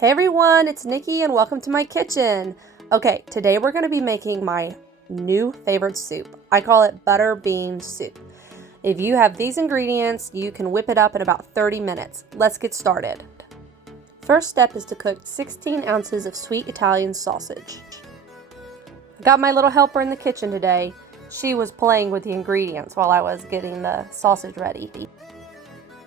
Hey everyone, it's Nikki and welcome to my kitchen. Okay, today we're going to be making my new favorite soup. I call it butter bean soup. If you have these ingredients, you can whip it up in about 30 minutes. Let's get started. First step is to cook 16 ounces of sweet Italian sausage. I got my little helper in the kitchen today. She was playing with the ingredients while I was getting the sausage ready.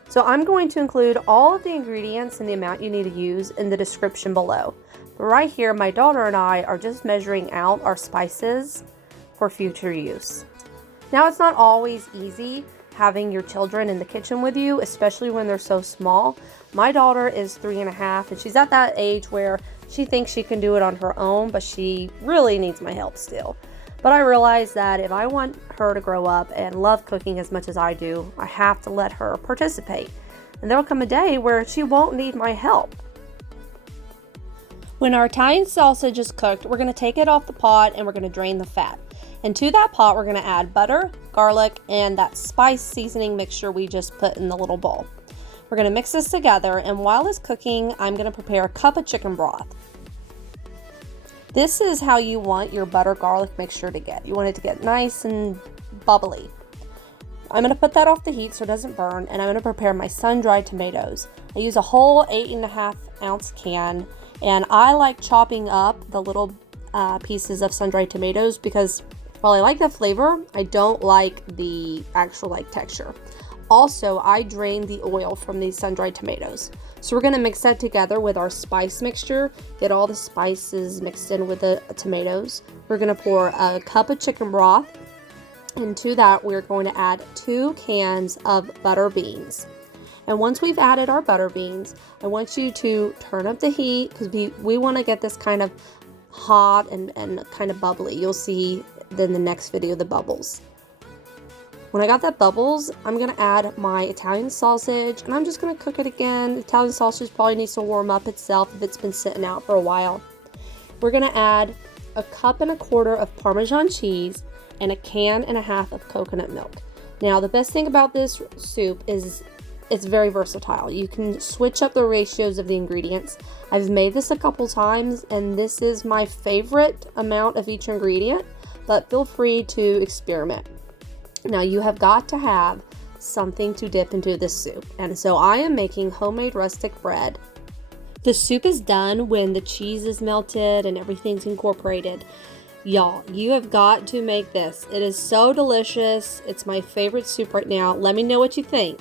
So I'm going to include all of the ingredients and the amount you need to use in the description below. But right here, my daughter and I are just measuring out our spices for future use. Now, it's not always easy having your children in the kitchen with you, especially when they're so small. My daughter is 3.5 and she's at that age where she thinks she can do it on her own, but she really needs my help still. But I realized that if I want her to grow up and love cooking as much as I do, I have to let her participate. And there'll come a day where she won't need my help. When our Italian sausage is cooked, we're going to take it off the pot and we're going to drain the fat. And to that pot, we're going to add butter, garlic, and that spice seasoning mixture we just put in the little bowl. We're going to mix this together, and while it's cooking, I'm going to prepare a cup of chicken broth. This is how you want your butter garlic mixture to get. You want it to get nice and bubbly. I'm going to put that off the heat so it doesn't burn, and I'm going to prepare my sun-dried tomatoes. I use a whole 8.5 ounce can, and I like chopping up the little pieces of sun-dried tomatoes because while I like the flavor, I don't like the actual texture. Also, I drained the oil from these sun-dried tomatoes. So we're going to mix that together with our spice mixture. Get all the spices mixed in with the tomatoes. We're going to pour a cup of chicken broth. And to that, we're going to add 2 cans of butter beans. And once we've added our butter beans, I want you to turn up the heat because we want to get this kind of hot and kind of bubbly. You'll see in the next video the bubbles. When I got that bubbles, I'm going to add my Italian sausage, and I'm just going to cook it again. The Italian sausage probably needs to warm up itself if it's been sitting out for a while. We're going to add 1.25 cups of Parmesan cheese and 1.5 cans of coconut milk. Now, the best thing about this soup is it's very versatile. You can switch up the ratios of the ingredients. I've made this a couple times, and this is my favorite amount of each ingredient, but feel free to experiment. Now, you have got to have something to dip into this soup, and so I am making homemade rustic bread. The soup is done when the cheese is melted and everything's incorporated. Y'all, you have got to make this. It is so delicious. It's my favorite soup right now. Let me know what you think.